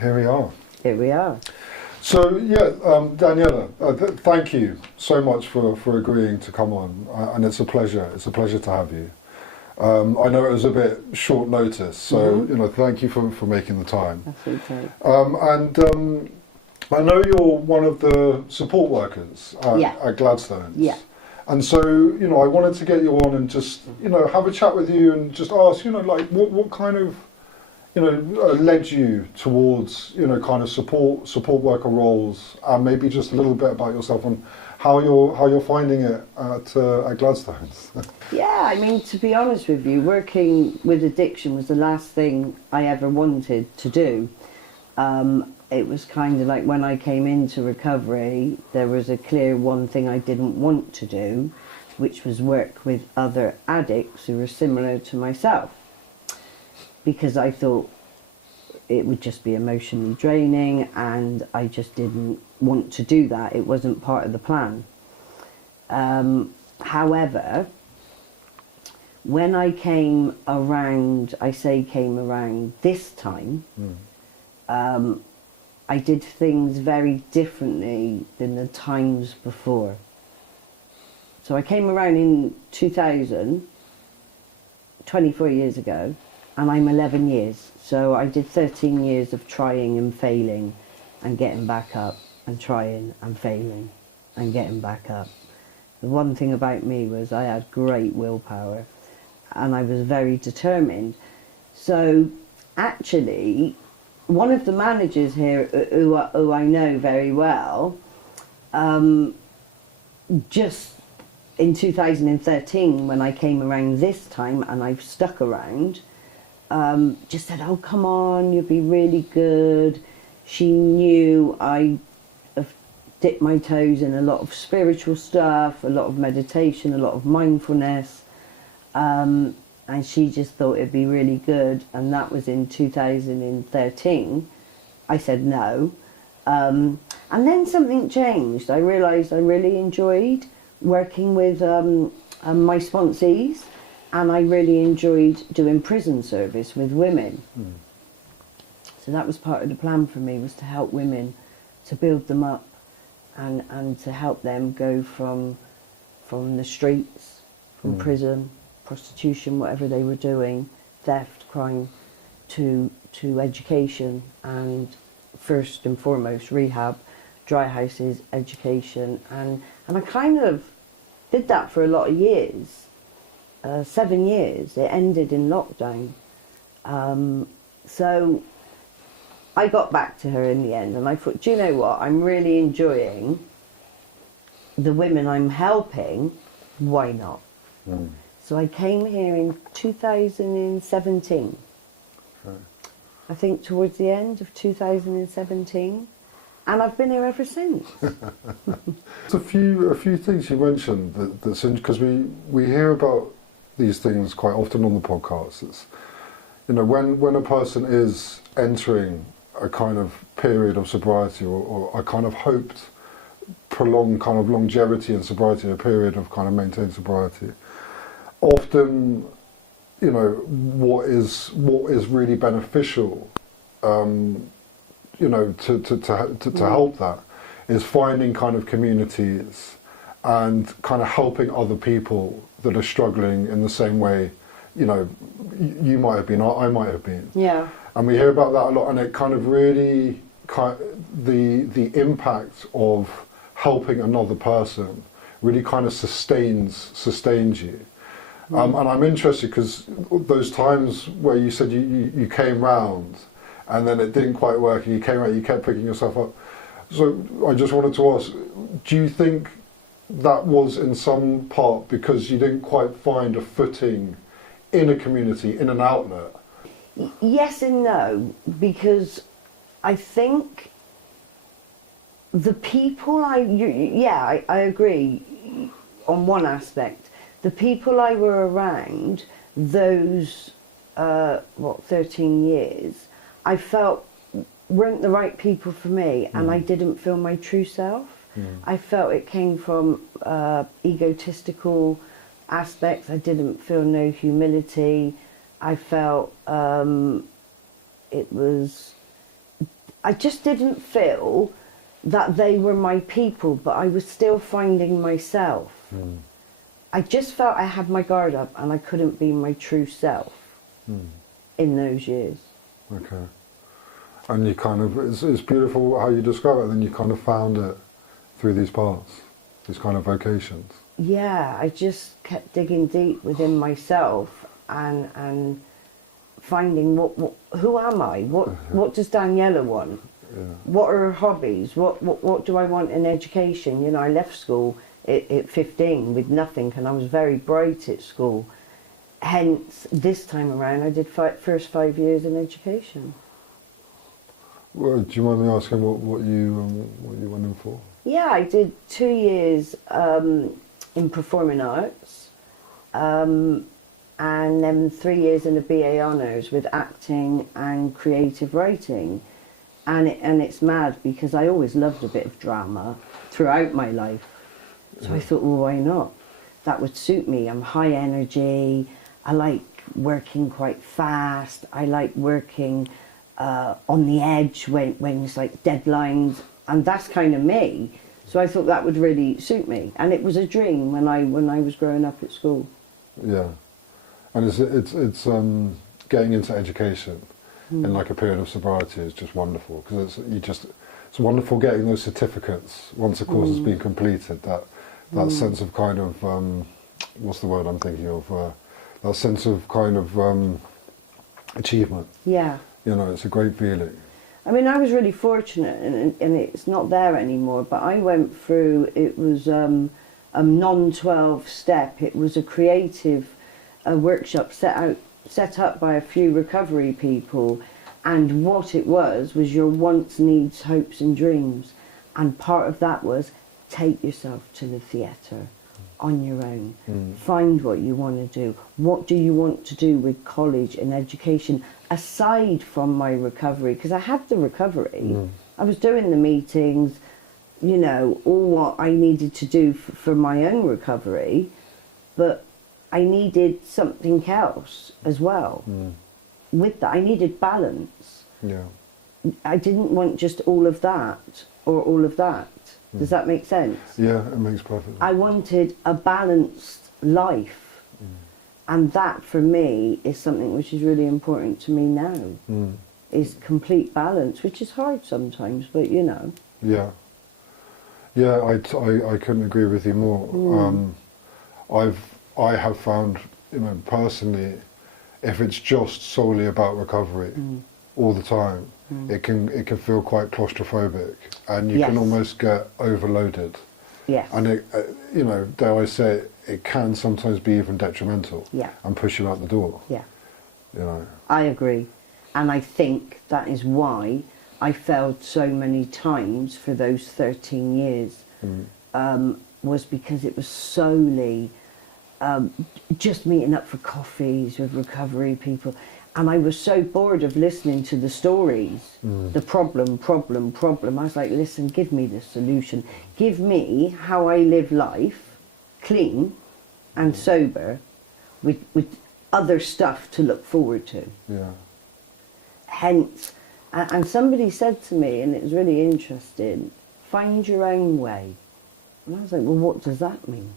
Here we are. Here we are. So yeah, Daniela, thank you so much for agreeing to come on, and it's a pleasure. It's a pleasure to have you. I know it was a bit short notice, so thank you for making the time. That's okay. And I know you're one of the support workers at Gladstones. Yeah. And so I wanted to get you on and just have a chat with you and just ask like what kind of led you towards kind of support worker roles, and maybe just a little bit about yourself and how you're finding it at Gladstones. Yeah, I mean, to be honest with you, working with addiction was the last thing I ever wanted to do. It was kind of like when I came into recovery, there was a clear one thing I didn't want to do, which was work with other addicts who were similar to myself, because I thought it would just be emotionally draining, and I just didn't want to do that. It wasn't part of the plan. However, when I came around, this time, I did things very differently than the times before. So I came around in 2000, 24 years ago, and I'm 11 years. So I did 13 years of trying and failing and getting back up, and trying and failing and getting back up. The one thing about me was I had great willpower and I was very determined. So actually, one of the managers here who I know very well, just in 2013 when I came around this time, and I've stuck around, just said, oh come on, you'll be really good. She knew I have dipped my toes in a lot of spiritual stuff, a lot of meditation, a lot of mindfulness, and she just thought it'd be really good. And that was in 2013. I said no, and then something changed. I realised I really enjoyed working with my sponsees, and I really enjoyed doing prison service with women. So that was part of the plan for me, was to help women, to build them up, and to help them go from the streets, from prison, prostitution, whatever they were doing, theft, crime, to education, and first and foremost rehab, dry houses, education, and I kind of did that for a lot of years. 7 years. It ended in lockdown. So I got back to her in the end, and I thought, do you know what? I'm really enjoying the women I'm helping. Why not? So I came here in 2017. I think towards the end of 2017. And I've been here ever since. There's a few things you mentioned that's because we hear about these things quite often on the podcast. It's, when a person is entering a kind of period of sobriety, or a kind of hoped prolonged kind of longevity in sobriety, a period of kind of maintained sobriety, often what is really beneficial to help that is finding kind of communities and kind of helping other people that are struggling in the same way, you might have been, I might have been. Yeah. And we hear about that a lot, and it kind of really, the impact of helping another person really kind of sustains you. And I'm interested because those times where you said you came round and then it didn't quite work and you came out, you kept picking yourself up. So I just wanted to ask, do you think that was in some part because you didn't quite find a footing in a community, in an outlet? Yes and no, because I think the people I agree on one aspect. The people I were around, those, 13 years, I felt weren't the right people for me, and I didn't feel my true self. I felt it came from egotistical aspects. I didn't feel no humility. I felt it was I just didn't feel that they were my people, but I was still finding myself. I just felt I had my guard up and I couldn't be my true self in those years. Okay. And you kind of, it's beautiful how you describe it, and then you kind of found it through these paths, these kind of vocations. Yeah, I just kept digging deep within myself and finding who am I? What does Daniela want? Yeah. What are her hobbies? What do I want in education? You know, I left school at 15 with nothing, and I was very bright at school. Hence, this time around, I did first 5 years in education. Well, do you mind me asking what you went in for? Yeah, I did 2 years in performing arts, and then 3 years in a BA honours with acting and creative writing. And it's mad because I always loved a bit of drama throughout my life. So I thought, well, why not? That would suit me. I'm high energy. I like working quite fast. I like working on the edge when it's like deadlines. And that's kind of me. So I thought that would really suit me. And it was a dream when I was growing up at school. Yeah. And it's getting into education in like a period of sobriety is just wonderful, because it's wonderful getting those certificates once a course has been completed. That sense of kind of what's the word I'm thinking of? That sense of kind of achievement. Yeah. You know, it's a great feeling. I mean, I was really fortunate, and it's not there anymore, but I went through, it was a non-12 step. It was a creative workshop set up by a few recovery people, and what it was your wants, needs, hopes and dreams, and part of that was take yourself to the theatre on your own. Find what you want to do. What do you want to do with college and education aside from my recovery? Because I had the recovery. I was doing the meetings, you know, all what I needed to do for my own recovery, but I needed something else as well. With that, I needed balance. Yeah. I didn't want just all of that or all of that. Does that make sense? Yeah, it makes perfect sense. I wanted a balanced life. And that, for me, is something which is really important to me now. Is complete balance, which is hard sometimes, but you know. Yeah. Yeah, I couldn't agree with you more. I have found, you know, personally, if it's just solely about recovery all the time, it can feel quite claustrophobic, and you can almost get overloaded. Yes. And it, you know, dare I say, it can sometimes be even detrimental. Yeah. And push you out the door. Yeah. You know. I agree. And I think that is why I failed so many times for those 13 years, was because it was solely just meeting up for coffees with recovery people. And I was so bored of listening to the stories, the problem. I was like, listen, give me the solution. Give me how I live life, clean and sober, with other stuff to look forward to. Yeah. Hence, and somebody said to me, and it was really interesting, find your own way. And I was like, well, what does that mean?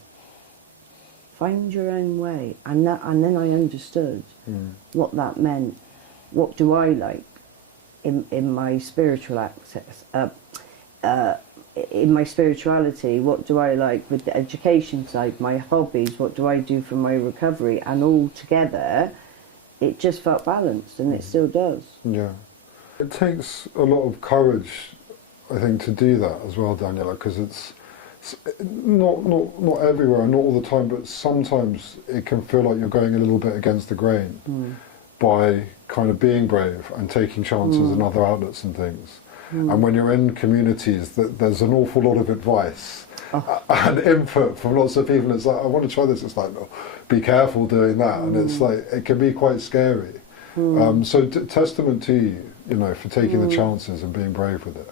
Find your own way. And then I understood what that meant. What do I like in my spiritual access, in my spirituality? What do I like with the education side, my hobbies? What do I do for my recovery? And all together, it just felt balanced, and it still does. Yeah. It takes a lot of courage, I think, to do that as well, Daniela, because it's not everywhere, not all the time, but sometimes it can feel like you're going a little bit against the grain by kind of being brave and taking chances in other outlets and things. And when you're in communities, there's an awful lot of advice and input from lots of people. It's like, I want to try this. It's like, no, be careful doing that. And it's like, it can be quite scary. So testament to you, you know, for taking the chances and being brave with it.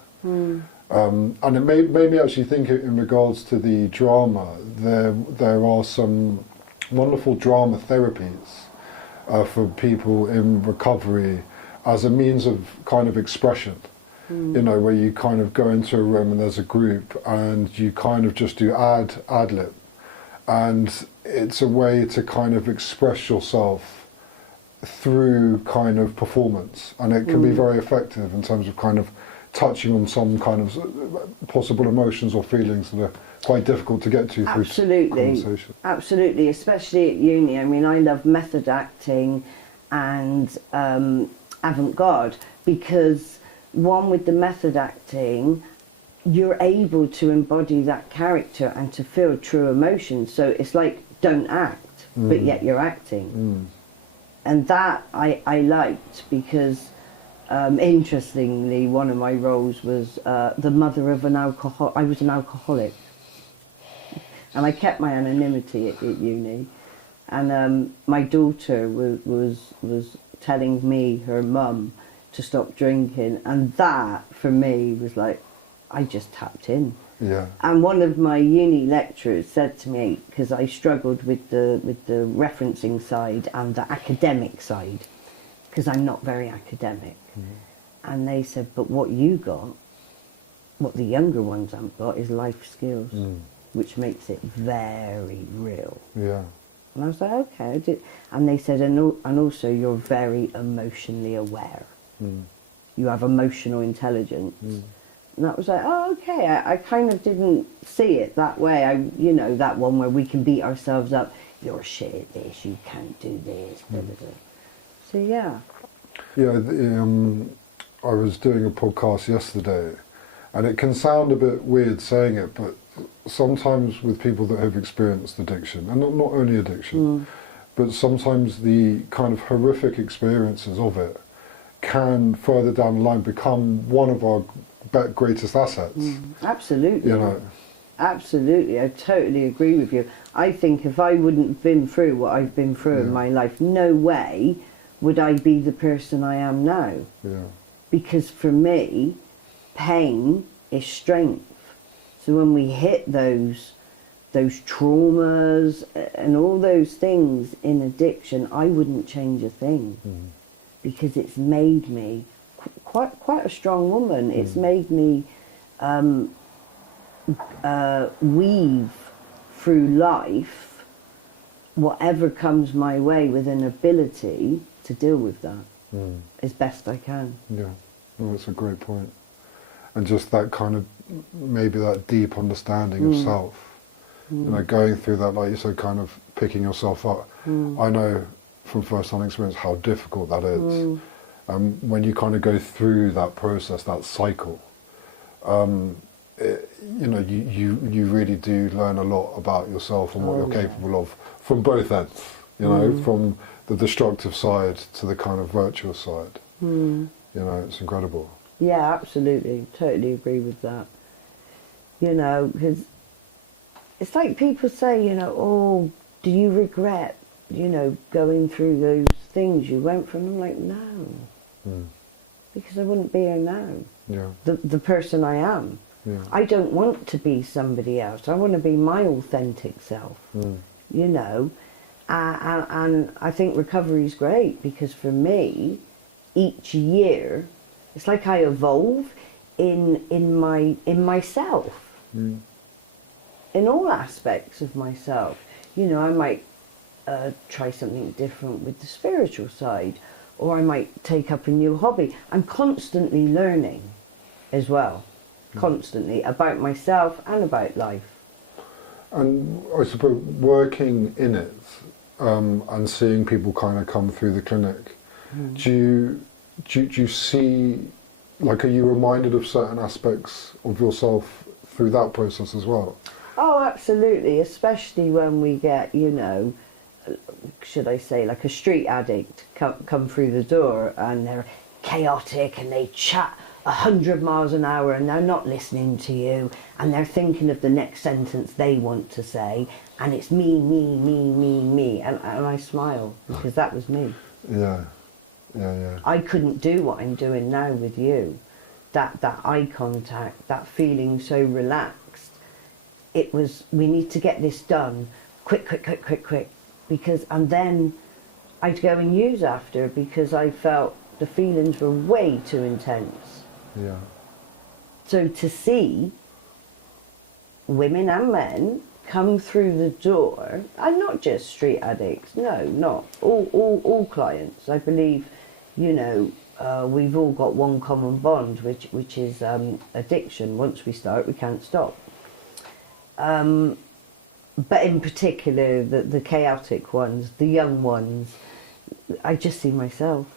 And it made me actually think in regards to the drama, there are some wonderful drama therapies for people in recovery as a means of kind of expression. you know, where you kind of go into a room and there's a group and you kind of just do ad lib, and it's a way to kind of express yourself through kind of performance, and it can be very effective in terms of kind of touching on some kind of possible emotions or feelings that are quite difficult to get to through conversation. Absolutely, especially at uni. I mean, I love method acting and avant-garde, because one, with the method acting, you're able to embody that character and to feel true emotion. So it's like, don't act, but yet you're acting. And that I liked, because interestingly, one of my roles was the mother of an alcoholic. I was an alcoholic, and I kept my anonymity at uni. And my daughter was telling me, her mum, to stop drinking, and that for me was like, I just tapped in. Yeah. And one of my uni lecturers said to me, because I struggled with the referencing side and the academic side, because I'm not very academic. And they said, but what you got, what the younger ones haven't got, is life skills, which makes it very real. Yeah. And I was like, okay. I did. And they said, and also you're very emotionally aware. You have emotional intelligence. And that was like, oh, okay. I kind of didn't see it that way. You know, that one where we can beat ourselves up. You're shit at this, you can't do this, blah, blah, blah. So, yeah. Yeah, I was doing a podcast yesterday, and it can sound a bit weird saying it, but sometimes with people that have experienced addiction, and not only addiction, but sometimes the kind of horrific experiences of it can further down the line become one of our greatest assets. Absolutely. You know. Absolutely, I totally agree with you. I think if I wouldn't have been through what I've been through in my life, no way would I be the person I am now. Yeah. Because for me, pain is strength. So when we hit those traumas and all those things in addiction, I wouldn't change a thing, because it's made me quite a strong woman. It's made me weave through life whatever comes my way with an ability to deal with that as best I can. Yeah, well, that's a great point. And just that kind of, maybe that deep understanding of self. You know, going through that, like you said, kind of picking yourself up. I know from first-hand experience how difficult that is. When you kind of go through that process, that cycle, you know, you really do learn a lot about yourself and what you're capable of from both ends. You know, from the destructive side to the kind of virtuous side. You know, it's incredible. Yeah, absolutely. Totally agree with that. You know, because it's like people say, you know, oh, do you regret, you know, going through those things you went through? And I'm like, no. Because I wouldn't be here now. Yeah. The person I am. Yeah. I don't want to be somebody else. I want to be my authentic self, you know. And I think recovery is great, because for me, each year, it's like I evolve in myself, in all aspects of myself. You know, I might try something different with the spiritual side, or I might take up a new hobby. I'm constantly learning as well, constantly, about myself and about life. And I suppose working in it and seeing people kind of come through the clinic, do you see, like, are you reminded of certain aspects of yourself through that process as well? Oh, absolutely, especially when we get, you know, should I say, like a street addict come through the door, and they're chaotic and they chat 100 miles an hour and they're not listening to you, and they're thinking of the next sentence they want to say, and it's me, and I smile, because that was me. Yeah. I couldn't do what I'm doing now with you. That eye contact, that feeling so relaxed. It was, we need to get this done, quick, because, and then I'd go and use after, because I felt the feelings were way too intense. Yeah. So to see women and men come through the door, and not just street addicts, no, not all clients. I believe, you know, we've all got one common bond, which is addiction. Once we start, we can't stop. But in particular, the chaotic ones, the young ones, I just see myself.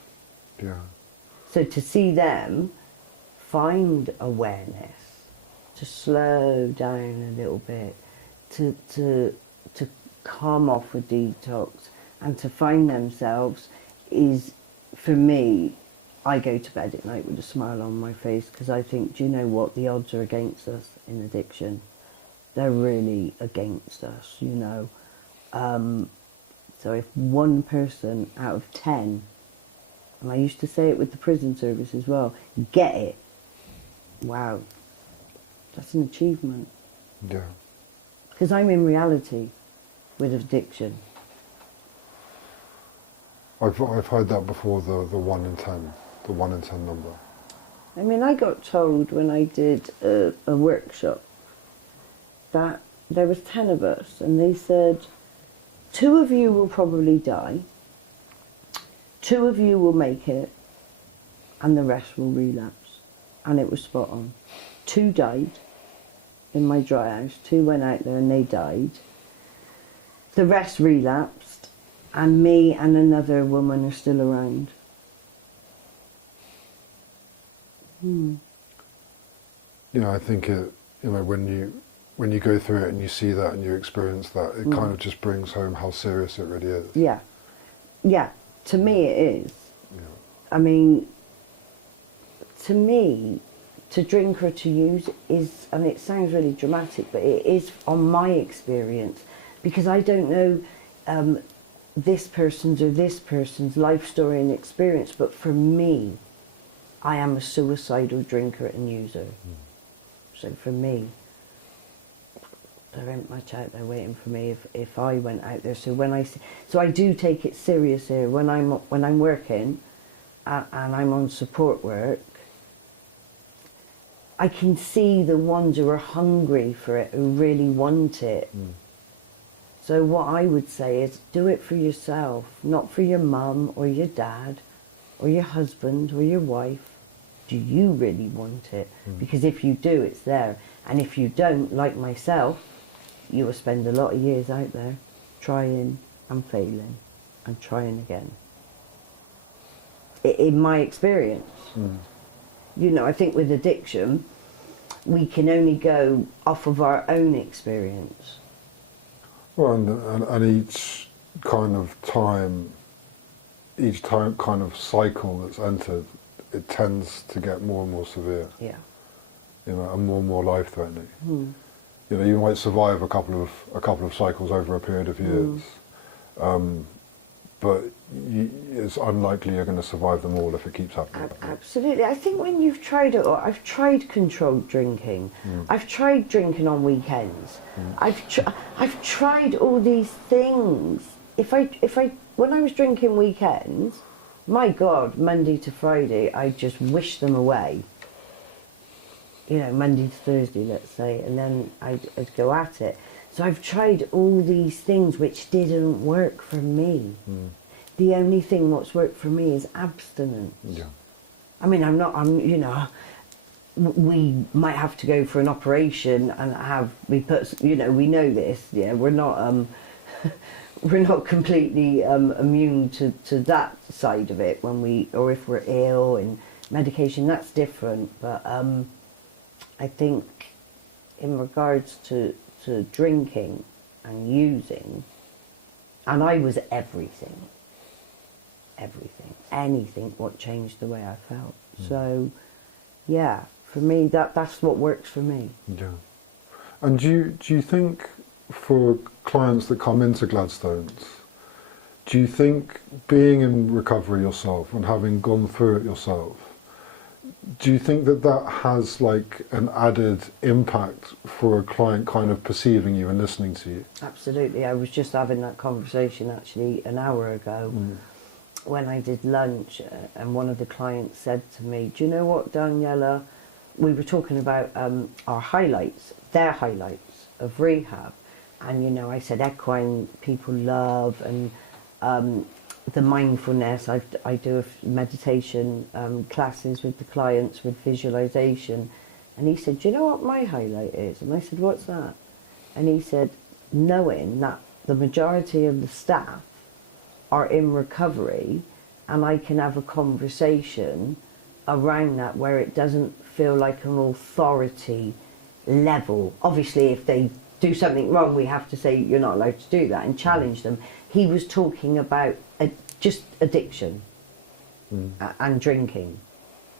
Yeah. So to see them find awareness, to slow down a little bit, to come off a detox and to find themselves is, for me, I go to bed at night with a smile on my face, because I think, do you know what, the odds are against us in addiction. They're really against us, you know. So if one person out of 10, and I used to say it with the prison service as well, get it, wow, that's an achievement. Yeah. Because I'm in reality with addiction. I've heard that before, the 1 in 10, the 1 in 10 number. I mean, I got told when I did a workshop that there was 10 of us, and they said, 2 of you will probably die, 2 of you will make it, and the rest will relapse. And it was spot on. 2 died in my dry house, 2 went out there and they died. The rest relapsed, and me and another woman are still around. Yeah, I think it, you know, when you go through it and you see that and you experience that, it kind of just brings home how serious it really is. Yeah. Yeah, to me it is. Yeah. I mean, to me, to drink or to use is, and it sounds really dramatic, but it is on my experience, because I don't know this person's or this person's life story and experience, but for me, I am a suicidal drinker and user. So for me, there ain't much out there waiting for me if I went out there. So so I do take it serious here when I'm working and I'm on support work. I can see the ones who are hungry for it, who really want it. So what I would say is, do it for yourself, not for your mum or your dad or your husband or your wife. Do you really want it? Because if you do, it's there. And if you don't, like myself, you will spend a lot of years out there trying and failing and trying again. In my experience. You know, I think with addiction, we can only go off of our own experience. Well, and each kind of kind of cycle that's entered, it tends to get more and more severe. Yeah. You know, and more life-threatening. You know, you might survive a couple of cycles over a period of years, but it's unlikely you're going to survive them all if it keeps happening. Absolutely. I think when you've tried it, or I've tried controlled drinking, I've tried drinking on weekends, I've tried all these things. When I was drinking weekends, my God, Monday to Friday, I just wished them away. You know, Monday to Thursday, let's say, and then I'd go at it. So I've tried all these things which didn't work for me. The only thing what's worked for me is abstinence. Yeah. I mean, you know, we might have to go for an operation and you know, we know this, yeah, we're not completely immune to that side of it or if we're ill and medication, that's different. But I think in regards to drinking and using, and I was everything, anything what changed the way I felt. So, yeah, for me, that's what works for me. Yeah. And do you think for clients that come into Gladstones, do you think being in recovery yourself and having gone through it yourself, do you think that has like an added impact for a client kind of perceiving you and listening to you? Absolutely. I was just having that conversation actually an hour ago when I did lunch, and one of the clients said to me, do you know what, Daniela, we were talking about our highlights, their highlights of rehab. And, you know, I said equine people love, and the mindfulness. I do meditation classes with the clients with visualization. And he said, do you know what my highlight is? And I said, what's that? And he said, knowing that the majority of the staff are in recovery, and I can have a conversation around that where it doesn't feel like an authority level. Obviously, if they do something wrong, we have to say you're not allowed to do that and challenge them. He was talking about just addiction and drinking.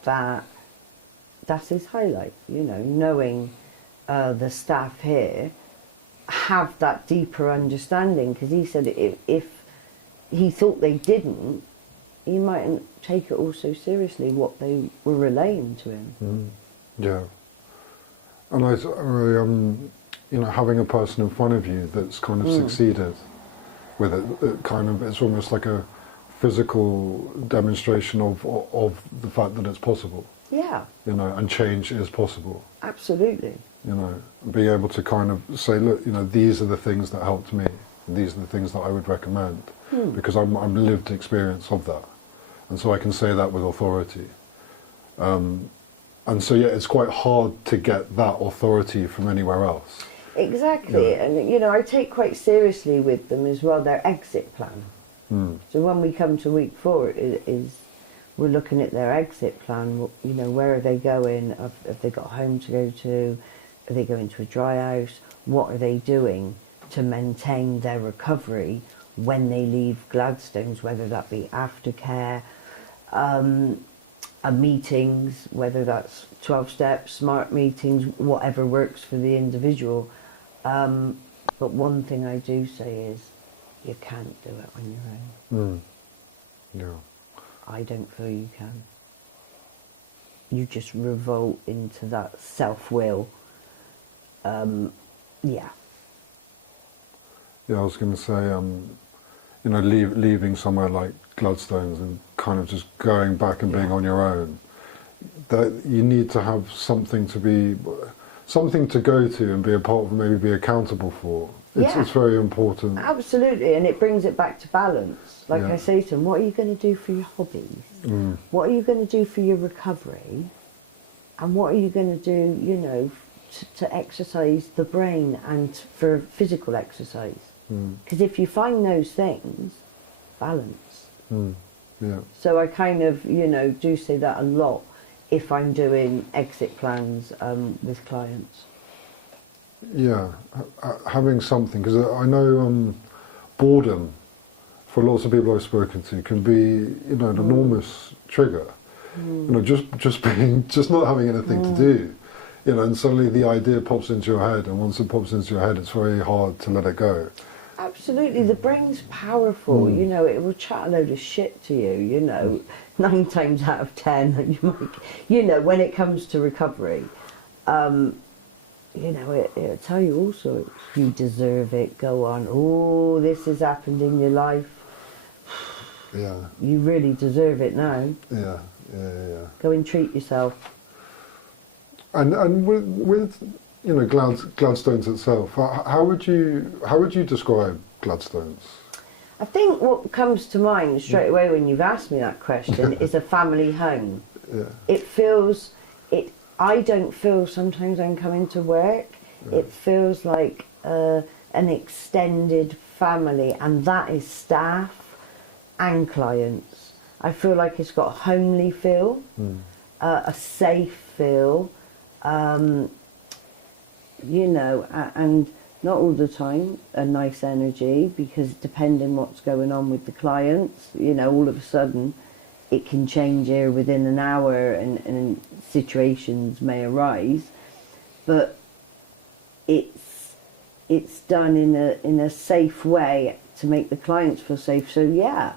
That's his highlight, you know, knowing the staff here have that deeper understanding, because he said if he thought they didn't, he mightn't take it all so seriously what they were relaying to him. Yeah. And you know, having a person in front of you that's kind of succeeded with it kind of, it's almost like a physical demonstration of the fact that it's possible. Yeah. You know, and change is possible. Absolutely. You know, being able to kind of say, look, you know, these are the things that helped me. These are the things that I would recommend, because I'm lived experience of that, and so I can say that with authority. And so yeah, it's quite hard to get that authority from anywhere else. Exactly, Yeah. and you know, I take quite seriously with them as well their exit plan. So when we come to week 4, we're looking at their exit plan. You know, where are they going? Have they got a home to go to? Are they going to a dry house? What are they doing to maintain their recovery when they leave Gladstones, whether that be aftercare, meetings, whether that's 12 steps, smart meetings, whatever works for the individual. But one thing I do say is, you can't do it on your own. Yeah. I don't feel you can. You just revolt into that self-will. Yeah. Yeah, I was going to say, you know, leaving somewhere like Gladstones and kind of just going back and being on your own, that you need to have something to go to and be a part of, maybe be accountable for. It's very important. Absolutely, and it brings it back to balance. Like Yeah. I say to them, what are you going to do for your hobbies? What are you going to do for your recovery? And what are you going to do, you know, to exercise the brain and for physical exercise? Because if you find those things, balance. Yeah. So I kind of, you know, do say that a lot if I'm doing exit plans with clients. Yeah, having something, because I know boredom, for lots of people I've spoken to, can be, you know, an enormous trigger. You know, just not having anything to do, you know, and suddenly the idea pops into your head, and once it pops into your head, it's very hard to let it go. Absolutely, the brain's powerful. You know, it will chat a load of shit to you. You know, 9 times out of 10, you might, you know, when it comes to recovery. You know, it'll tell you all sorts. You deserve it, go on. Oh, this has happened in your life. Yeah. You really deserve it now. Yeah. Go and treat yourself. And with you know, Gladstones itself, how would you describe Gladstones? I think what comes to mind straight away when you've asked me that question is a family home. Yeah. I don't feel sometimes I'm coming to work. It feels like an extended family, and that is staff and clients. I feel like it's got a homely feel, a safe feel, you know, and not all the time a nice energy, because depending what's going on with the clients, you know, all of a sudden it can change here within an hour, and situations may arise, but it's done in a safe way to make the clients feel safe. So yeah,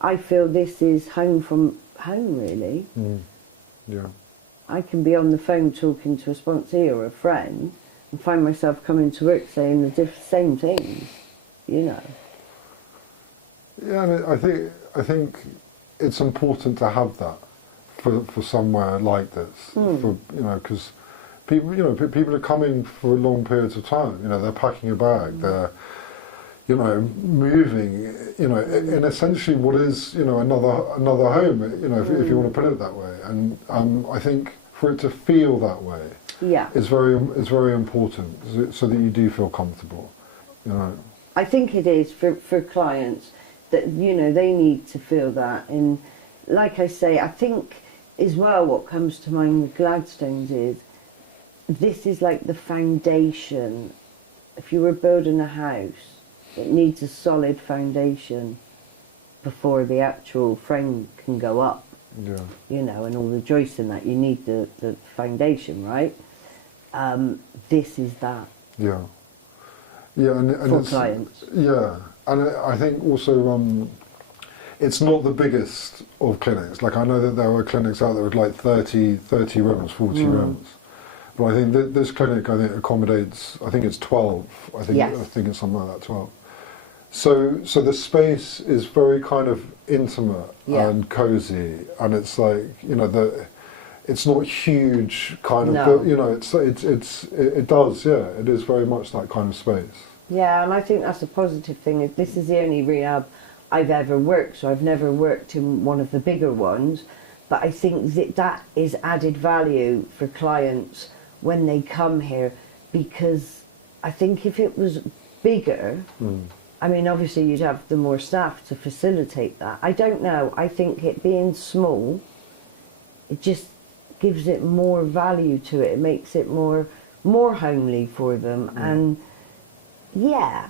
I feel this is home from home, really. Yeah. I can be on the phone talking to a sponsee or a friend and find myself coming to work saying the same things, you know. Yeah, and I think it's important to have that for somewhere like this. For, because people are coming for long periods of time. They're packing a bag. They're moving. In essentially what is another home. If you want to put it that way. And I think for it to feel that way, is very important, so that you do feel comfortable. I think it is for clients that they need to feel that. And like I say, I think as well what comes to mind with Gladstones is this is like the foundation. If you were building a house, it needs a solid foundation before the actual frame can go up. And all the joists in that, you need the foundation, right? This is that. And for clients. And I think also it's not the biggest of clinics. Like I know that there are clinics out there with like 30 rooms, 40 rooms. But I think this clinic, accommodates, I think it's 12. I think it's something like that, 12. So the space is very kind of intimate and cozy, and it's like it's not huge kind of, it is very much that kind of space. Yeah, and I think that's a positive thing. This is the only rehab I've ever worked, so I've never worked in one of the bigger ones, but I think that is added value for clients when they come here, because I think if it was bigger, obviously you'd have the more staff to facilitate that. I don't know, I think it being small, it just gives it more value to it. It makes it more homely for them. And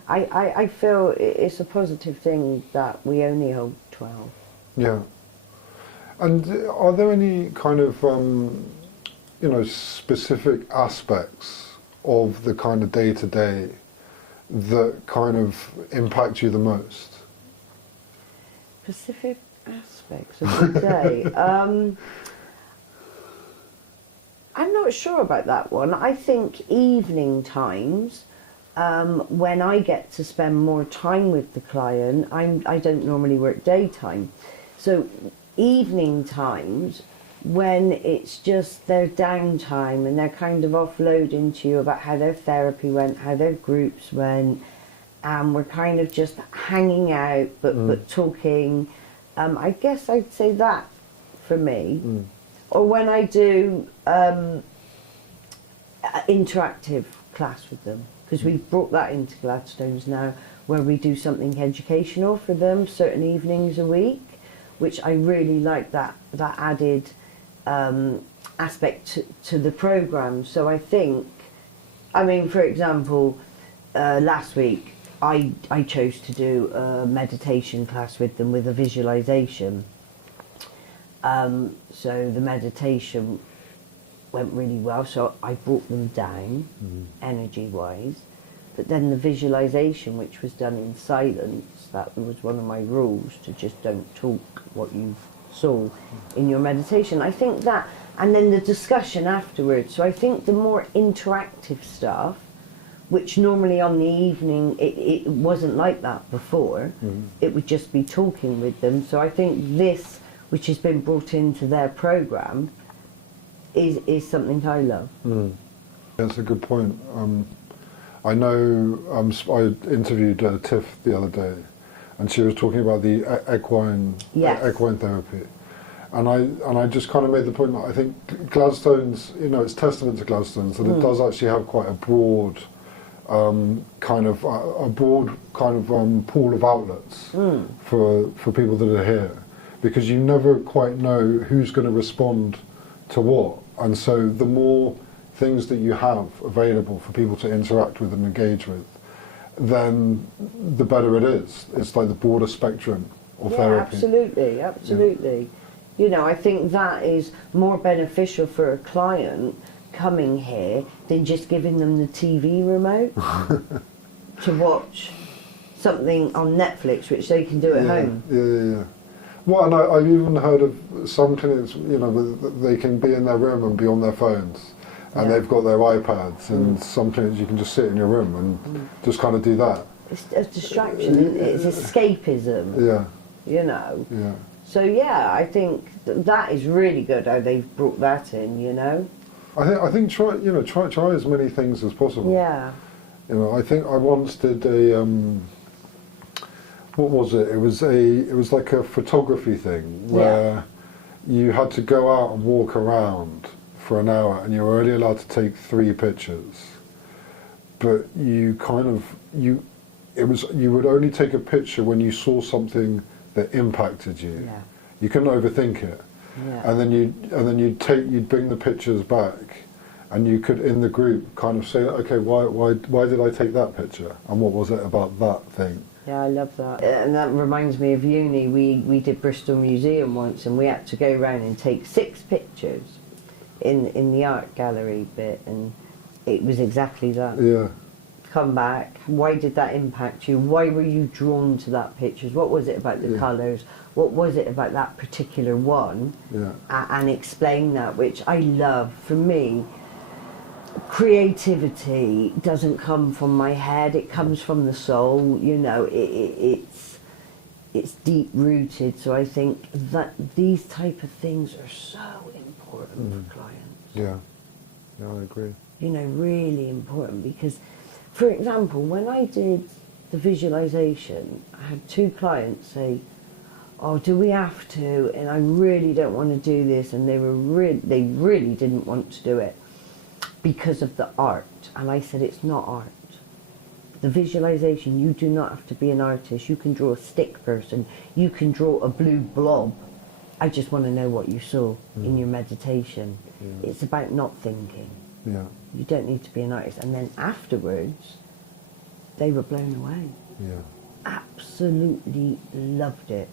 I feel it's a positive thing that we only hold 12. Yeah. And are there any kind of specific aspects of the kind of day-to-day that kind of impact you the most? Specific aspects of the day? I'm not sure about that one. I think evening times, when I get to spend more time with the client, I don't normally work daytime. So evening times, when it's just their downtime and they're kind of offloading to you about how their therapy went, how their groups went, and we're kind of just hanging out but talking. I guess I'd say that for me. Or when I do interactive class with them, because we've brought that into Gladstones now, where we do something educational for them certain evenings a week, which I really like that added aspect to the programme. So I think, for example, last week I chose to do a meditation class with them with a visualisation. So the meditation went really well, so I brought them down energy-wise. But then the visualisation, which was done in silence, that was one of my rules, to just don't talk what you saw in your meditation. I think that, and then the discussion afterwards. So I think the more interactive stuff, which normally on the evening, it wasn't like that before. It would just be talking with them. So I think this, which has been brought into their programme, is something I love. That's a good point. I know I interviewed Tiff the other day, and she was talking about the equine therapy, and I just kind of made the point that I think Gladstones, it's testament to Gladstones that it does actually have quite a broad kind of pool of outlets for people that are here, because you never quite know who's going to respond to what, and so the more things that you have available for people to interact with and engage with, then the better it is. It's like the broader spectrum of therapy. Absolutely. I think that is more beneficial for a client coming here than just giving them the TV remote to watch something on Netflix, which they can do at home. Yeah. Well, and I've even heard of some clinics, they can be in their room and be on their phones, and they've got their iPads, and some clinics you can just sit in your room and just kind of do that. It's a distraction, isn't it? It's escapism. Yeah. So I think that is really good how they've brought that in, you know. I think try as many things as possible. Yeah. You know, I think I once did a what was it? It was like a photography thing where you had to go out and walk around for an hour, and you were only allowed to take 3 pictures. But you would only take a picture when you saw something that impacted you. Yeah. You couldn't overthink it. Yeah. And then you'd bring the pictures back, and you could in the group kind of say, okay, why did I take that picture, and what was it about that thing? Yeah, I love that. And that reminds me of uni. We did Bristol Museum once, and we had to go around and take 6 pictures in the art gallery bit, and it was exactly that. Yeah. Come back. Why did that impact you? Why were you drawn to that pictures? What was it about the colours? What was it about that particular one? Yeah. And explain that, which I love. For me, creativity doesn't come from my head, it comes from the soul, you know. It's deep rooted, so I think that these type of things are so important for clients. Yeah, I agree. You know, really important, because for example, when I did the visualization, I had 2 clients say, oh, do we have to, and I really don't want to do this, and they really didn't want to do it because of the art. And I said, it's not art. The visualization, you do not have to be an artist. You can draw a stick person. You can draw a blue blob. I just want to know what you saw in your meditation. Yeah. It's about not thinking. Yeah. You don't need to be an artist. And then afterwards, they were blown away. Yeah. Absolutely loved it.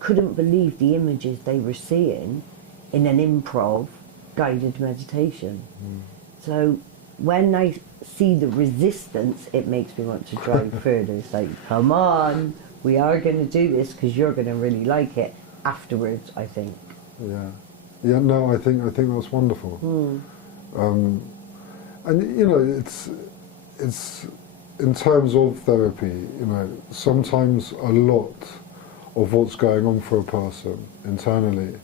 Couldn't believe the images they were seeing in an improv guided meditation. So when I see the resistance, it makes me want to drive further. It's like, come on, we are going to do this because you're going to really like it afterwards, I think. Yeah. Yeah, no, I think that's wonderful. And, you know, it's in terms of therapy, you know, sometimes a lot of what's going on for a person internally,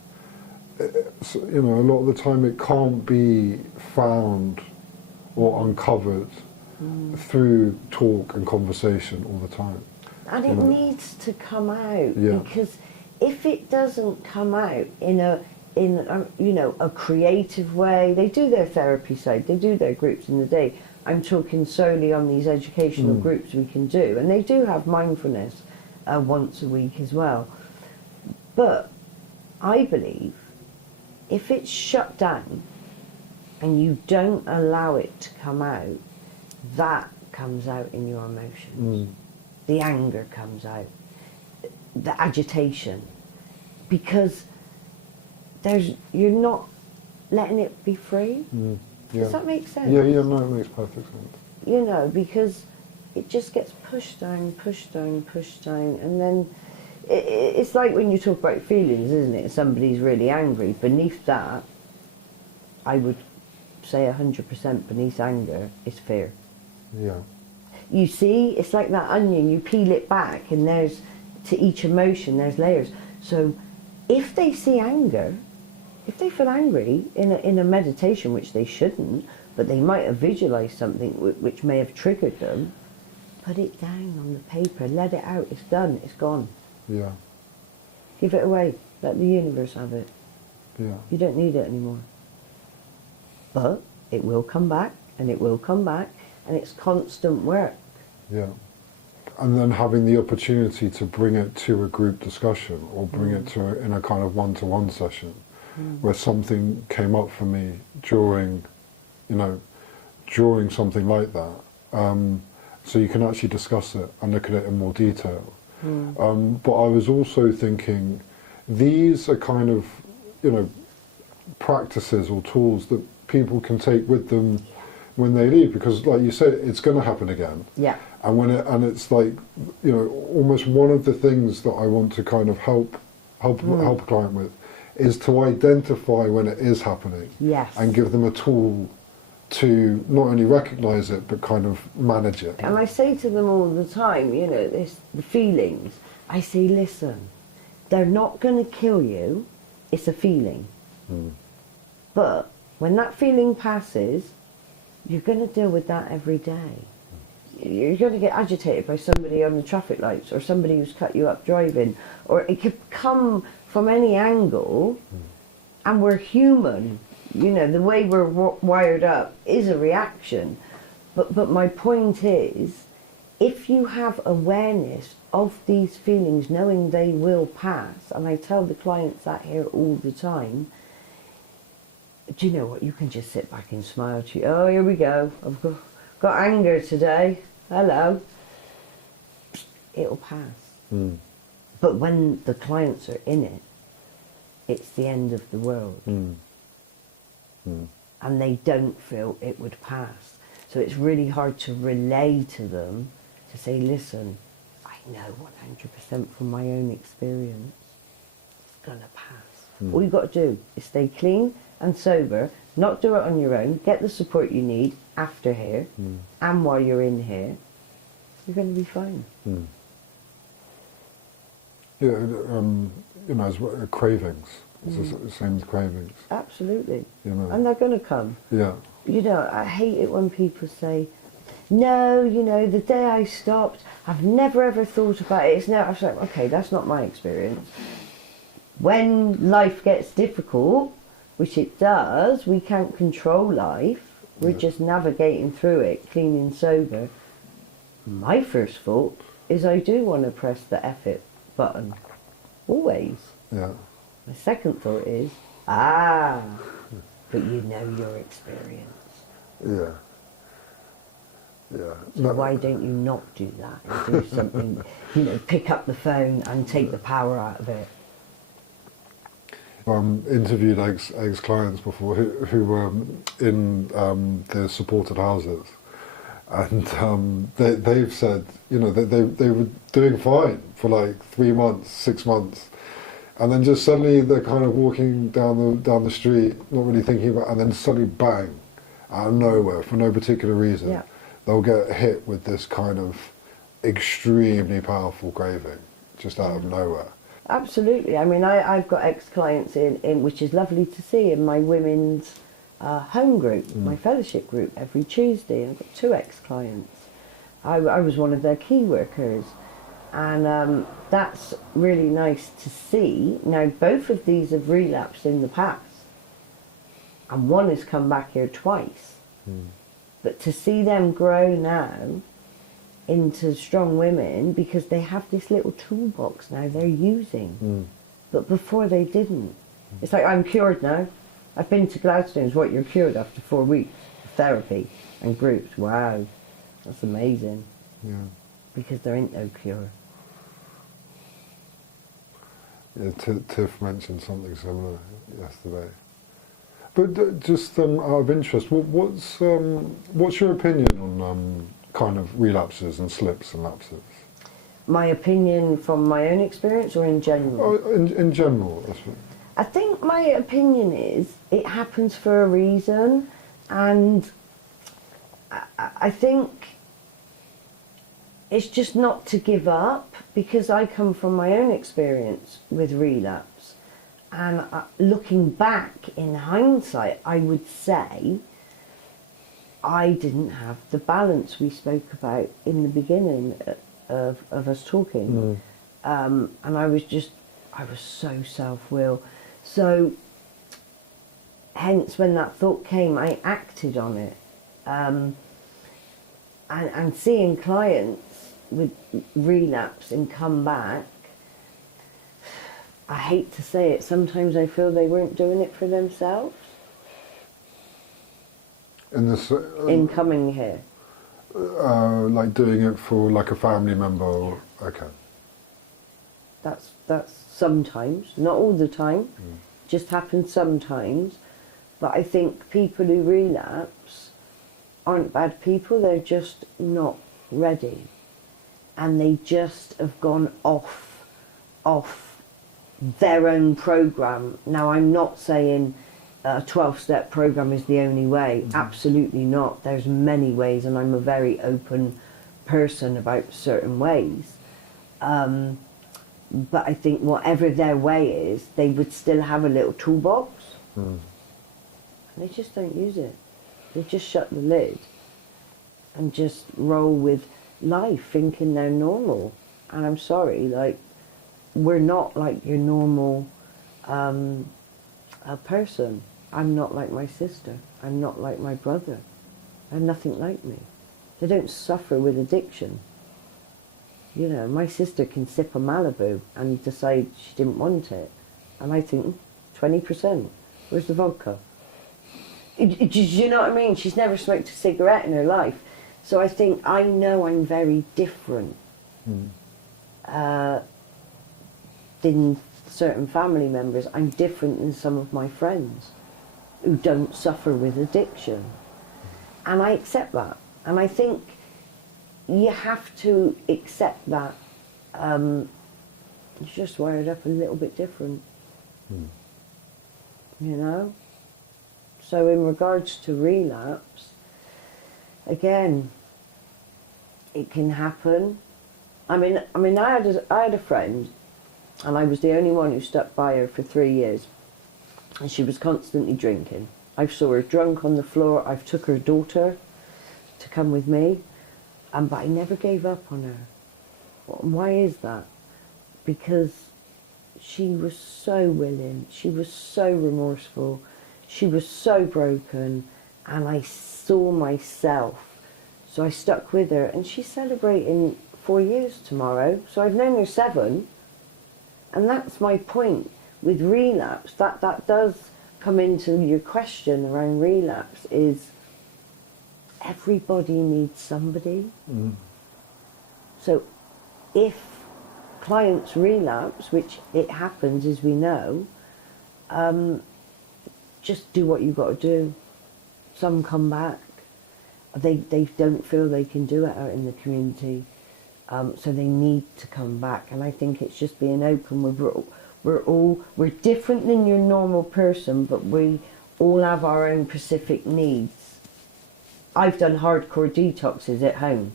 you know, a lot of the time it can't be found or uncovered through talk and conversation all the time. And it needs to come out, because if it doesn't come out in a you know, a creative way, they do their therapy side, they do their groups in the day. I'm talking solely on these educational groups we can do, and they do have mindfulness once a week as well. But I believe if it's shut down and you don't allow it to come out, that comes out in your emotions. The anger comes out, the agitation, because you're not letting it be free. Does that make sense? Yeah, no, it makes perfect sense. You know, because it just gets pushed down, and then it's like when you talk about feelings, isn't it? Somebody's really angry. Beneath that, I would say 100% beneath anger is fear. Yeah. You see, it's like that onion, you peel it back, and there's, to each emotion, there's layers. So if they see anger, if they feel angry in a meditation, which they shouldn't, but they might have visualized something which may have triggered them, put it down on the paper, let it out, it's done, it's gone. Yeah. Give it away, let the universe have it. Yeah. You don't need it anymore. But it will come back, and it will come back, and it's constant work. Yeah. And then having the opportunity to bring it to a group discussion, or bring it in a kind of one-to-one session, where something came up for me during something like that. So you can actually discuss it and look at it in more detail. But I was also thinking, these are kind of, you know, practices or tools that people can take with them when they leave, because like you said, it's going to happen again. Yeah. And it's like, you know, almost one of the things that I want to kind of help a client with is to identify when it is happening. Yes. And give them a tool to not only recognise it, but kind of manage it. And I say to them all the time, you know, the feelings, I say, listen, they're not going to kill you it's a feeling. But when that feeling passes, you're going to deal with that every day. You're going to get agitated by somebody on the traffic lights, or somebody who's cut you up driving, or it could come from any angle, and we're human. You know, the way we're wired up is a reaction. But my point is, if you have awareness of these feelings, knowing they will pass, and I tell the clients that here all the time, do you know what, you can just sit back and smile to you. Oh, here we go, I've got anger today, hello. It'll pass. But when the clients are in it, it's the end of the world. And they don't feel it would pass. So it's really hard to relay to them, to say, listen, I know 100% from my own experience, it's gonna pass. All you've got to do is stay clean and sober, not do it on your own, get the support you need after here, and while you're in here, you're going to be fine. Yeah, you know, cravings. It's the same as cravings. Absolutely. You know. And they're going to come. Yeah. You know, I hate it when people say, no, you know, the day I stopped, I've never ever thought about it. It's now, I was like, okay, that's not my experience. When life gets difficult, which it does, we can't control life. We're just navigating through it, clean and sober. My first thought is I do want to press the F it button. Always. Yeah. My second thought is, but you know your experience. Yeah. Yeah. So why don't you not do that and do something, you know, pick up the phone and take the power out of it? Interviewed ex-clients before who were in the supported houses, and they've said, you know, they were doing fine for like 3 months, 6 months, and then just suddenly they're kind of walking down the street, not really thinking about, and then suddenly bang, out of nowhere for no particular reason, they'll get hit with this kind of extremely powerful craving, just out of nowhere. Absolutely. I mean, I've got ex-clients in which is lovely to see, in my women's home group, my fellowship group, every Tuesday. I've got 2 ex-clients. I was one of their key workers, and that's really nice to see. Now, both of these have relapsed in the past, and one has come back here twice. But to see them grow now into strong women, because they have this little toolbox now they're using. But before they didn't. It's like, I'm cured now. I've been to Gladstones. What, you're cured after 4 weeks of therapy and groups? Wow, that's amazing. Yeah. Because there ain't no cure. Yeah, Tiff mentioned something similar yesterday. But just out of interest, what's your opinion on kind of relapses and slips and lapses? My opinion from my own experience, or in general? Oh, in general. I think my opinion is it happens for a reason, and I think it's just not to give up, because I come from my own experience with relapse, and looking back in hindsight, I would say I didn't have the balance we spoke about in the beginning of us talking. And I was so self-willed. So, hence when that thought came, I acted on it. And seeing clients with relapse and come back, I hate to say it, sometimes I feel they weren't doing it for themselves. In coming here. Like doing it for like a family member? Or, okay. That's sometimes, not all the time, just happens sometimes. But I think people who relapse aren't bad people, they're just not ready. And they just have gone off their own program. Now, I'm not saying a 12-step program is the only way. Absolutely not. There's many ways, and I'm a very open person about certain ways. But I think whatever their way is, they would still have a little toolbox. Mm. And they just don't use it. They just shut the lid and just roll with life, thinking they're normal. And I'm sorry, like, we're not like your normal person. I'm not like my sister. I'm not like my brother. They're nothing like me. They don't suffer with addiction. You know, my sister can sip a Malibu and decide she didn't want it. And I think, 20%, where's the vodka? Do you know what I mean? She's never smoked a cigarette in her life. So I think, I know I'm very different than certain family members. I'm different than some of my friends who don't suffer with addiction. And I accept that. And I think you have to accept that. It's just wired up a little bit different. You know? So in regards to relapse, again, it can happen. I mean, I had a friend, and I was the only one who stuck by her for 3 years, and she was constantly drinking. I saw her drunk on the floor. I've took her daughter to come with me, but I never gave up on her. Why is that? Because she was so willing. She was so remorseful. She was so broken, and I saw myself. So I stuck with her, and she's celebrating 4 years tomorrow. So I've known her 7, and that's my point with relapse. That does come into your question around relapse, is everybody needs somebody. So if clients relapse, which it happens as we know, just do what you've got to do. Some come back. They don't feel they can do it out in the community, so they need to come back. And I think it's just being open. We're different than your normal person, but we all have our own specific needs. I've done hardcore detoxes at home,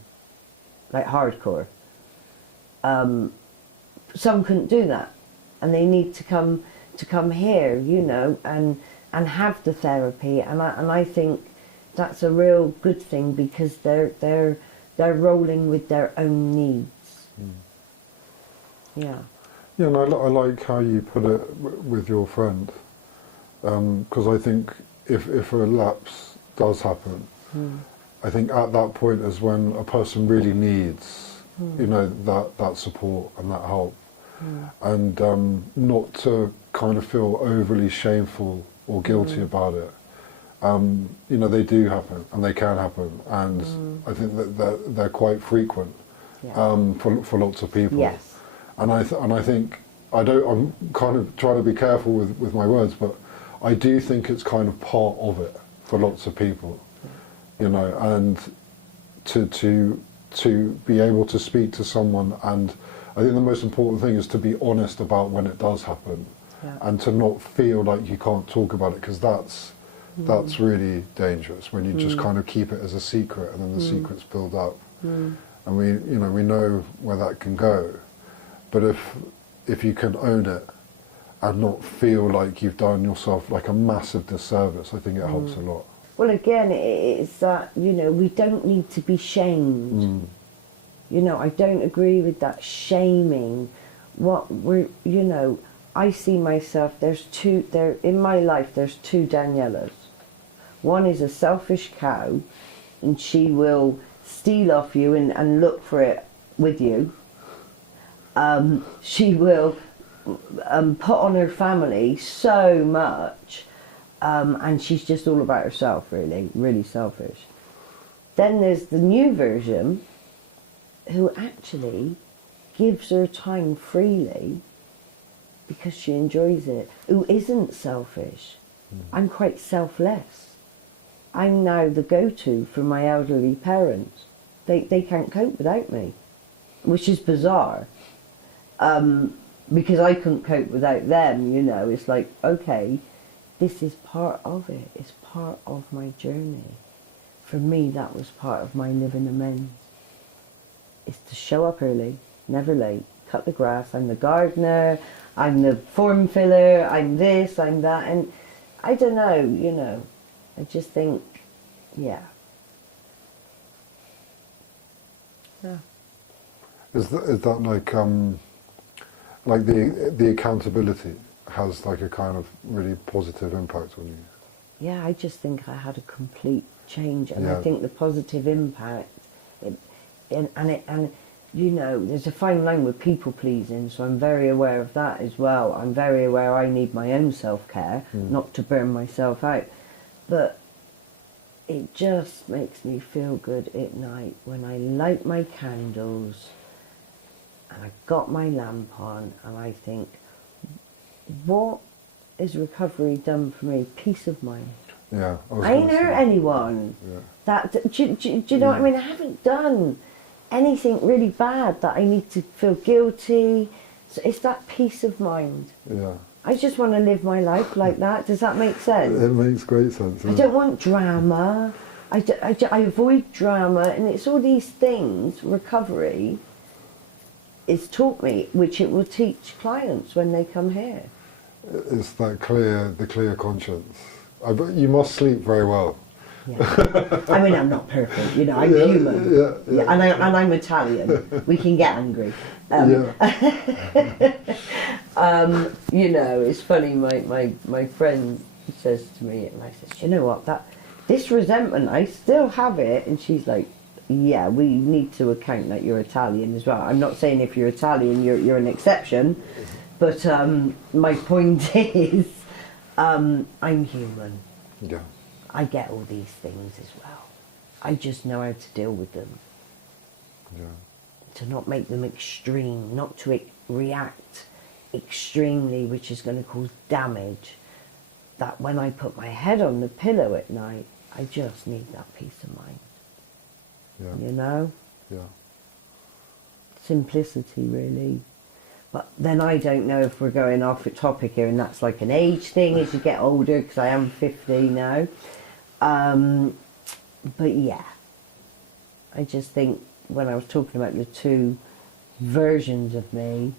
like hardcore. Some couldn't do that, and they need to come here, you know, and have the therapy. And I think that's a real good thing, because they're rolling with their own needs. Yeah. Yeah, and I like how you put it with your friend, because I think if a lapse does happen, I think at that point is when a person really needs, you know, that support and that help, and not to kind of feel overly shameful or guilty about it. You know, they do happen, and they can happen, and I think that they're quite frequent for lots of people. Yes. And I think I'm kind of trying to be careful with my words, but I do think it's kind of part of it for lots of people, you know, and to be able to speak to someone, and I think the most important thing is to be honest about when it does happen, and to not feel like you can't talk about it, because that's really dangerous when you just kind of keep it as a secret, and then the secrets build up, and we know where that can go. But if you can own it and not feel like you've done yourself like a massive disservice, I think it helps a lot. Well, again, it's that, you know, we don't need to be shamed. You know, I don't agree with that shaming. You know, I see myself, in my life, there's 2 Daniellas. One is a selfish cow, and she will steal off you and look for it with you. She will put on her family so much, and she's just all about herself, really, really selfish. Then there's the new version, who actually gives her time freely because she enjoys it, who isn't selfish. I'm quite selfless. I'm now the go-to for my elderly parents. They can't cope without me, which is bizarre. Because I couldn't cope without them, you know. It's like, okay, this is part of it. It's part of my journey. For me, that was part of my living amends. Is to show up early, never late, cut the grass, I'm the gardener, I'm the form filler, I'm this, I'm that, and I don't know, you know, I just think, yeah. Yeah. Is that like the accountability has like a kind of really positive impact on you? Yeah, I just think I had a complete change, and Yeah. I think the positive impact, and you know, there's a fine line with people pleasing, so I'm very aware of that as well. I'm very aware I need my own self-care, not to burn myself out, but it just makes me feel good at night when I light my candles and I got my lamp on and I think, what is recovery done for me? Peace of mind. Yeah, I ain't hurt anyone. Yeah. Do you know what I mean? I haven't done anything really bad that I need to feel guilty. So it's that peace of mind. Yeah. I just want to live my life like that. Does that make sense? It makes great sense. I don't want drama. I avoid drama, and it's all these things, recovery is taught me, which it will teach clients when they come here. It's that the clear conscience. You must sleep very well. Yeah. I mean, I'm not perfect, you know, I'm Yeah, human. yeah. And I'm Italian. We can get angry. You know, it's funny, my friend says to me, and I says, you know what, this resentment, I still have it. And she's like, yeah, we need to account that you're Italian as well. I'm not saying if you're Italian, you're an exception. But my point is, I'm human. Yeah. I get all these things as well. I just know how to deal with them. Yeah. To not make them extreme, not to react extremely, which is going to cause damage. That when I put my head on the pillow at night, I just need that peace of mind. Yeah. You know? Yeah. Simplicity, really. But then I don't know if we're going off a topic here, and that's like an age thing as you get older, because I am 50 now. But yeah, I just think when I was talking about the two versions of me,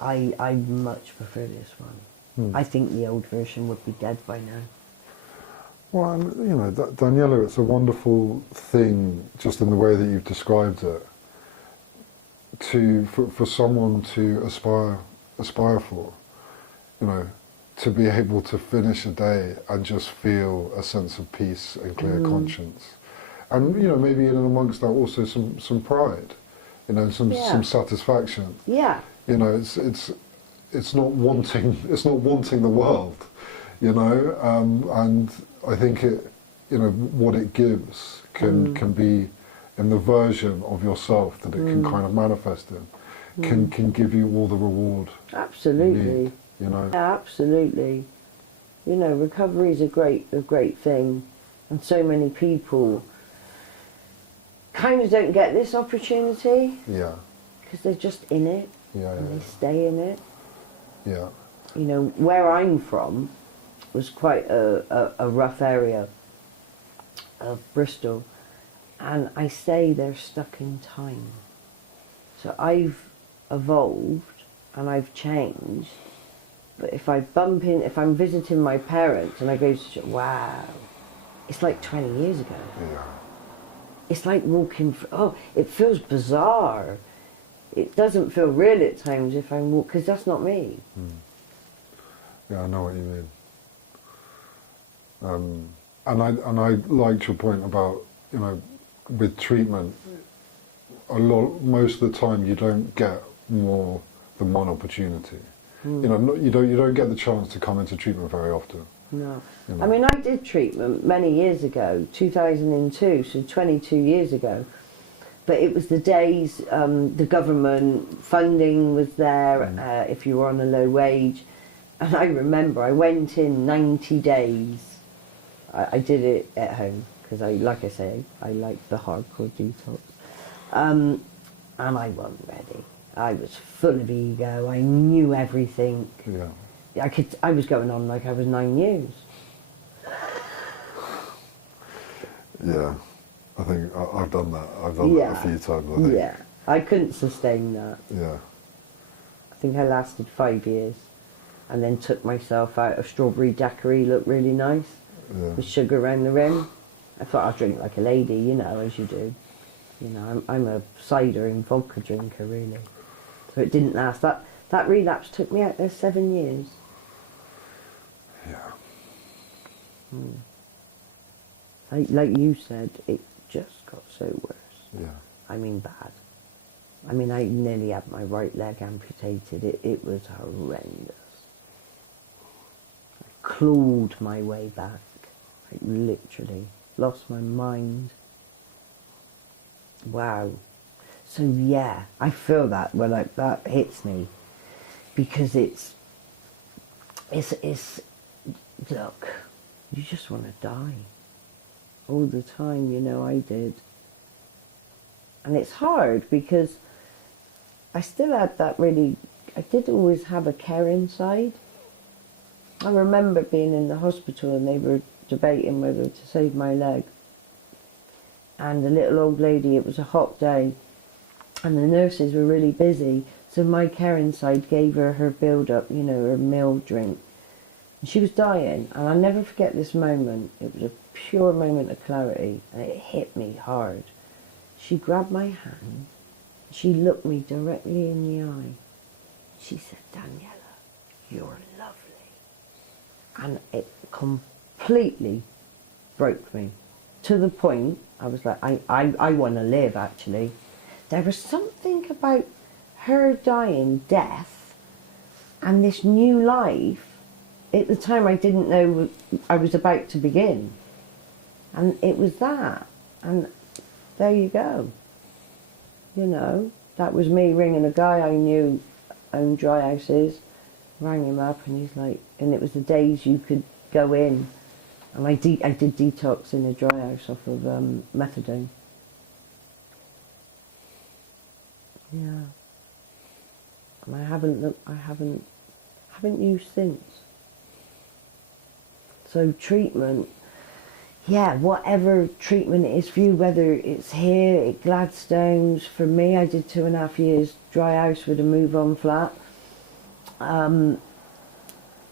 I much prefer this one. I think the old version would be dead by now. Well, and, you know, Daniela, it's a wonderful thing, just in the way that you've described it, for someone to aspire for, you know, to be able to finish a day and just feel a sense of peace and clear conscience, and you know, maybe in amongst that also some pride, you know, some satisfaction. Yeah. You know, it's not wanting the world, you know, and I think it, you know, what it gives can be in the version of yourself that it can kind of manifest in, can give you all the reward. Absolutely. You need, you know. Yeah, absolutely. You know, recovery is a great thing, and so many people kind of don't get this opportunity. Yeah. Because they're just in it. Yeah. And they stay in it. Yeah. You know, where I'm from was quite a rough area of Bristol, and I say they're stuck in time. So I've evolved and I've changed, but if I'm visiting my parents and I go to, wow, it's like 20 years ago. Yeah. It's like walking, it feels bizarre. It doesn't feel real at times if I'm walking, because that's not me. Yeah, I know what you mean. And I liked your point about, you know, with treatment, most of the time you don't get more than one opportunity. You know, you don't get the chance to come into treatment very often. No. You know. I mean, I did treatment many years ago, 2002, so 22 years ago. But it was the days, the government funding was there, if you were on a low wage. And I remember I went in 90 days. I did it at home, because like I say, I like the hardcore detox. And I wasn't ready. I was full of ego, I knew everything. Yeah. I was going on like I was 9 years. Yeah. I think I've done that. I've done that a few times, I think. Yeah, I couldn't sustain that. Yeah. think I lasted 5 years, and then took myself out. A strawberry daiquiri looked really nice, with sugar around the rim. I thought I'd drink like a lady, you know, as you do. You know, I'm a cider and vodka drinker, really. So it didn't last. That relapse took me out there 7 years. Yeah. Like you said, it just got so worse. Yeah. I mean, bad. I mean, I nearly had my right leg amputated. It was horrendous. I clawed my way back. Like, literally. Lost my mind. Wow. So yeah, I feel that when that hits me, because it's look, you just want to die all the time, you know. I did, and it's hard because I still had that really. I did always have a caring side. I remember being in the hospital and they were debating whether to save my leg. And the little old lady, it was a hot day, and the nurses were really busy, so my caring side gave her build-up, you know, her meal drink. And she was dying, and I'll never forget this moment. It was a pure moment of clarity, and it hit me hard. She grabbed my hand, she looked me directly in the eye. She said, "Daniela, you're lovely." And it completely broke me, to the point I was like, I want to live, actually. There was something about her dying, death, and this new life. At the time, I didn't know I was about to begin. And it was that. And there you go. You know, that was me ringing a guy I knew owned dry houses. Rang him up, and he's like, and it was the days you could go in. And I did detox in a dry house off of methadone. Yeah. And I haven't used since. So treatment, yeah, whatever treatment it is for you, whether it's here at Gladstones. For me, I did 2.5 years dry house with a move on flat.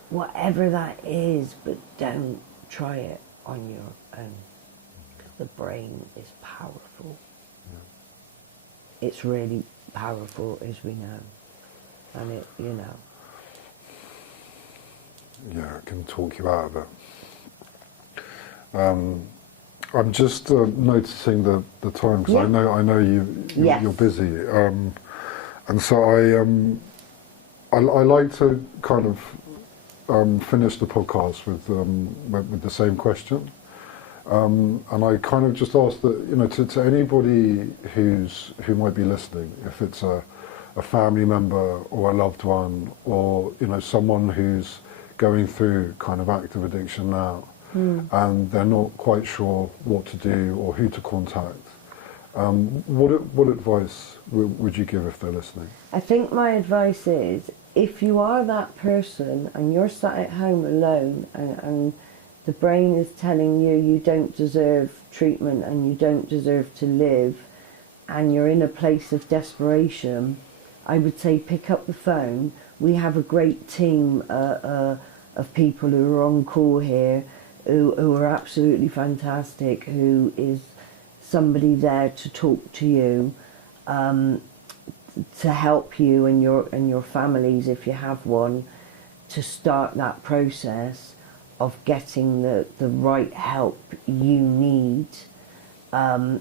Whatever that is, but don't try it on your own. The brain is powerful. Yeah. It's really powerful, as we know. And it, you know. Yeah, it can talk you out of it. I'm just noticing the time, because I know you're busy, and so I like to kind of finish the podcast with the same question, and I kind of just ask that, you know, to anybody who might be listening, if it's a family member or a loved one, or, you know, someone who's going through kind of active addiction now, and they're not quite sure what to do or who to contact, what advice would you give if they're listening? I think my advice is, if you are that person and you're sat at home alone, and the brain is telling you you don't deserve treatment and you don't deserve to live, and you're in a place of desperation, I would say pick up the phone. We have a great team of people who are on call here, who are absolutely fantastic, who is somebody there to talk to you, to help you and your families, if you have one, to start that process of getting the right help you need, and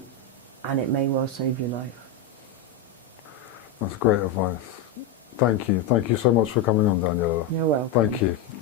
it may well save your life. That's great advice. Thank you so much for coming on, Daniela. You're welcome. Thank you.